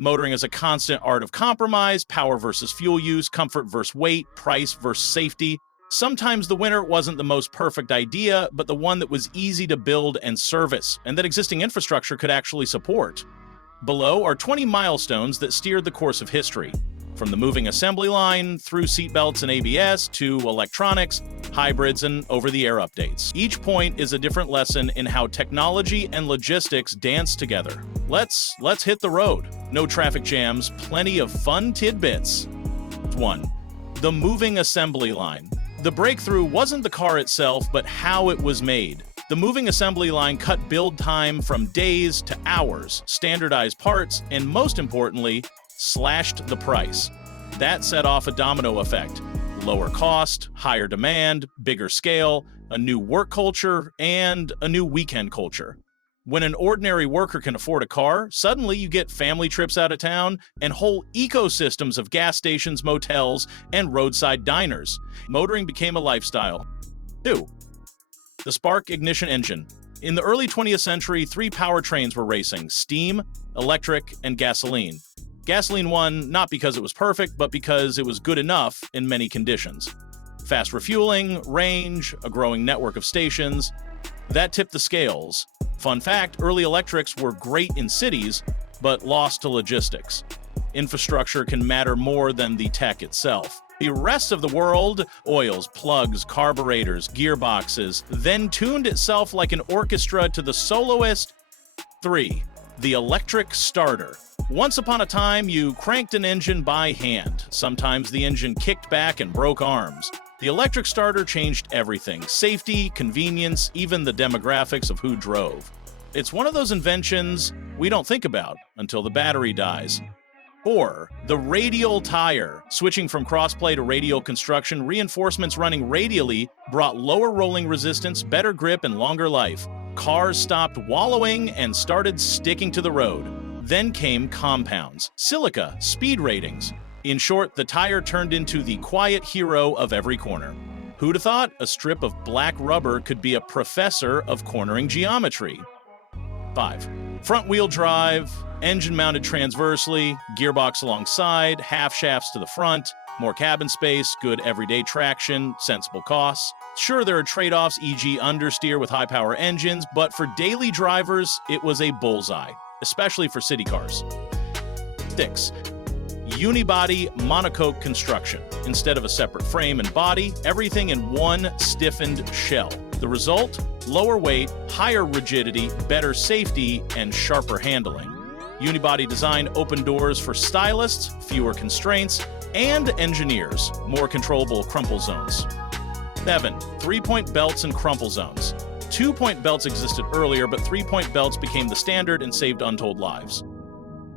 Motoring is a constant art of compromise, power versus fuel use, comfort versus weight, price versus safety. Sometimes the winner wasn't the most perfect idea, but the one that was easy to build and service, and that existing infrastructure could actually support. Below are 20 milestones that steered the course of history. From the moving assembly line, through seatbelts and ABS, to electronics, hybrids, and over-the-air updates. Each point is a different lesson in how technology and logistics dance together. Let's hit the road. No traffic jams, plenty of fun tidbits. 1. The moving assembly line. The breakthrough wasn't the car itself, but how it was made. The moving assembly line cut build time from days to hours, standardized parts, and most importantly, slashed the price. That set off a domino effect. Lower cost, higher demand, bigger scale, a new work culture, and a new weekend culture. When an ordinary worker can afford a car, suddenly you get family trips out of town and whole ecosystems of gas stations, motels, and roadside diners. Motoring became a lifestyle. 2. The spark ignition engine. In the early 20th century, 3 powertrains were racing: steam, electric, and gasoline. Gasoline won not because it was perfect, but because it was good enough in many conditions. Fast refueling, range, a growing network of stations. That tipped the scales. Fun fact, early electrics were great in cities, but lost to logistics. Infrastructure can matter more than the tech itself. The rest of the world, oils, plugs, carburetors, gearboxes, then tuned itself like an orchestra to the soloist. 3. The electric starter. Once upon a time, you cranked an engine by hand. Sometimes the engine kicked back and broke arms. The electric starter changed everything: safety, convenience, even the demographics of who drove. It's one of those inventions we don't think about until the battery dies. 4. The radial tire. Switching from crossplay to radial construction, reinforcements running radially brought lower rolling resistance, better grip, and longer life. Cars stopped wallowing and started sticking to the road. Then came compounds, silica, speed ratings. In short, the tire turned into the quiet hero of every corner. Who'd have thought a strip of black rubber could be a professor of cornering geometry? 5. Front-wheel drive, engine mounted transversely, gearbox alongside, half shafts to the front, more cabin space, good everyday traction, sensible costs. Sure, there are trade-offs, e.g. understeer with high-power engines, but for daily drivers, it was a bullseye, especially for city cars. 6. Unibody monocoque construction. Instead of a separate frame and body, everything in one stiffened shell. The result? Lower weight, higher rigidity, better safety, and sharper handling. Unibody design opened doors for stylists, fewer constraints, and engineers, more controllable crumple zones. 7. 3-point belts and crumple zones. 2-point belts existed earlier, but 3-point belts became the standard and saved untold lives.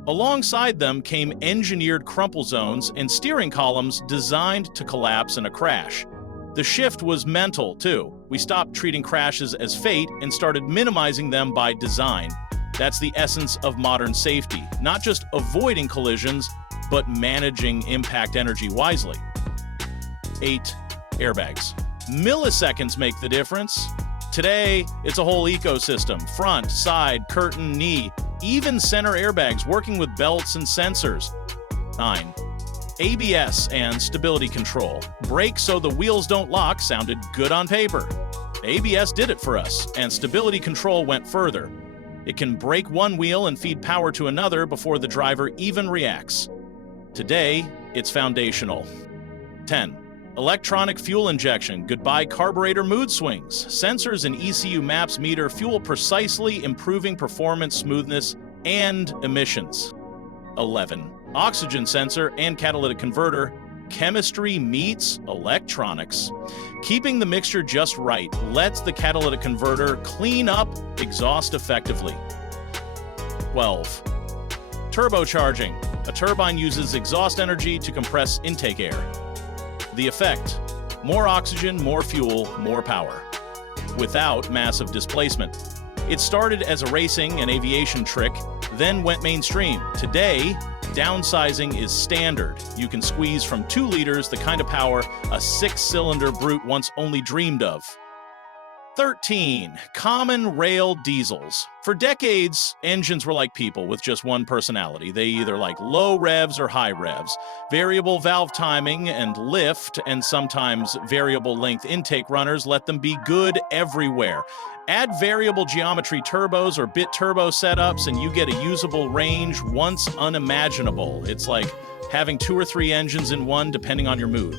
Alongside them came engineered crumple zones and steering columns designed to collapse in a crash. The shift was mental, too. We stopped treating crashes as fate and started minimizing them by design. That's the essence of modern safety, not just avoiding collisions, but managing impact energy wisely. 8. Airbags. Milliseconds make the difference. Today, it's a whole ecosystem: front, side, curtain, knee, even center airbags working with belts and sensors. 9. ABS and stability control. Brake so the wheels don't lock sounded good on paper. ABS did it for us, and stability control went further. It can brake one wheel and feed power to another before the driver even reacts. Today, it's foundational. 10. Electronic fuel injection. Goodbye carburetor mood swings. Sensors and ECU maps meter fuel precisely, improving performance, smoothness, and emissions. 11. Oxygen sensor and catalytic converter. Chemistry meets electronics. Keeping the mixture just right lets the catalytic converter clean up exhaust effectively. 12. Turbocharging. A turbine uses exhaust energy to compress intake air. The effect: more oxygen, more fuel, more power, without massive displacement. It started as a racing and aviation trick, then went mainstream. Today, downsizing is standard. You can squeeze from 2 liters the kind of power a 6-cylinder brute once only dreamed of. 13. Common rail diesels. For decades, engines were like people with just one personality. They either like low revs or high revs, variable valve timing and lift, and sometimes variable length intake runners let them be good everywhere. Add variable geometry turbos or bit turbo setups and you get a usable range once unimaginable. It's like having 2 or 3 engines in one depending on your mood.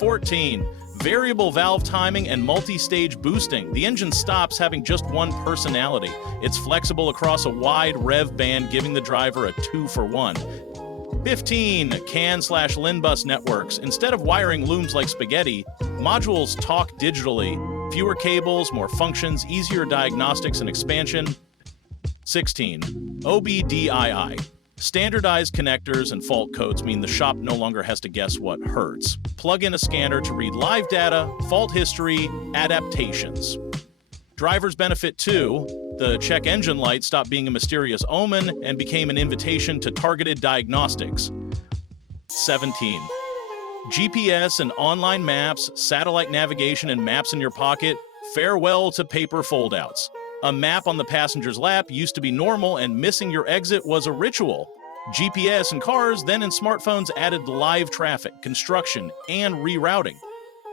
14. Variable valve timing and multi-stage boosting. The engine stops having just one personality. It's flexible across a wide rev band, giving the driver a 2-for-1. 15. CAN/LIN bus networks. Instead of wiring looms like spaghetti, modules talk digitally. Fewer cables, more functions, easier diagnostics and expansion. 16. OBD-II. Standardized connectors and fault codes mean the shop no longer has to guess what hurts. Plug in a scanner to read live data, fault history, adaptations. Drivers benefit too. The check engine light stopped being a mysterious omen and became an invitation to targeted diagnostics. 17. GPS and online maps, satellite navigation and maps in your pocket. Farewell to paper foldouts. A map on the passenger's lap used to be normal, and missing your exit was a ritual. GPS in cars, then in smartphones, added live traffic, construction, and rerouting.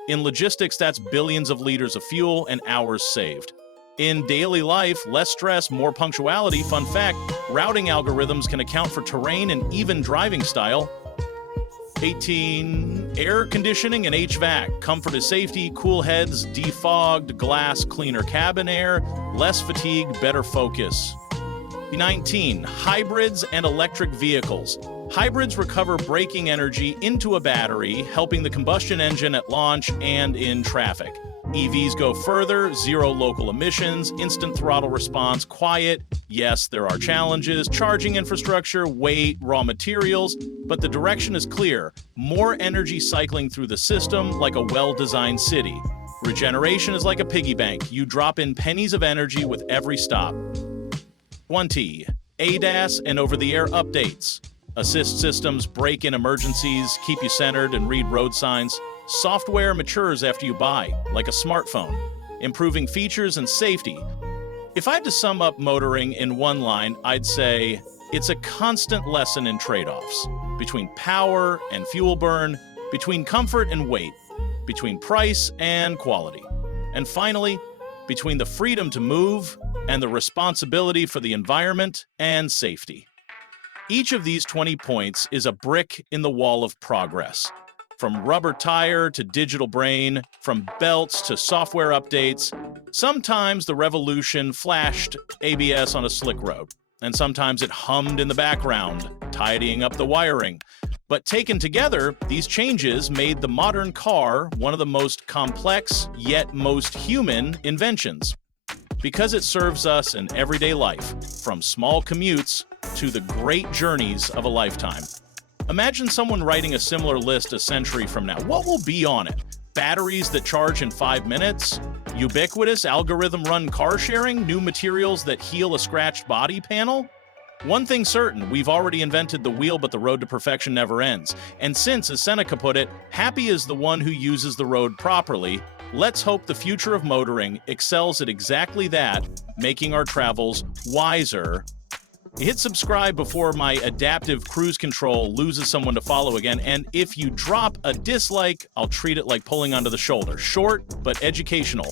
In logistics, that's billions of liters of fuel and hours saved. In daily life, less stress, more punctuality. Fun fact, routing algorithms can account for terrain and even driving style. 18. Air conditioning and HVAC. Comfort is safety, cool heads, defogged, glass, cleaner cabin air, less fatigue, better focus. 19. Hybrids and electric vehicles. Hybrids recover braking energy into a battery, helping the combustion engine at launch and in traffic. EVs go further, zero local emissions, instant throttle response, quiet. Yes, there are challenges, charging infrastructure, weight, raw materials, but the direction is clear. More energy cycling through the system like a well-designed city. Regeneration is like a piggy bank. You drop in pennies of energy with every stop. 20. ADAS and over-the-air updates. Assist systems break in emergencies, keep you centered, and read road signs. Software matures after you buy, like a smartphone, improving features and safety. If I had to sum up motoring in one line, I'd say it's a constant lesson in trade-offs between power and fuel burn, between comfort and weight, between price and quality, and finally, between the freedom to move and the responsibility for the environment and safety. Each of these 20 points is a brick in the wall of progress. From rubber tire to digital brain, from belts to software updates, sometimes the revolution flashed ABS on a slick road, and sometimes it hummed in the background, tidying up the wiring. But taken together, these changes made the modern car one of the most complex yet most human inventions. Because it serves us in everyday life, from small commutes to the great journeys of a lifetime. Imagine someone writing a similar list a century from now. What will be on it? Batteries that charge in 5 minutes? Ubiquitous algorithm-run car sharing? New materials that heal a scratched body panel? One thing's certain, we've already invented the wheel, but the road to perfection never ends. And since, as Seneca put it, happy is the one who uses the road properly, let's hope the future of motoring excels at exactly that, making our travels wiser. Hit subscribe before my adaptive cruise control loses someone to follow again, and if you drop a dislike, I'll treat it like pulling onto the shoulder. Short, but educational.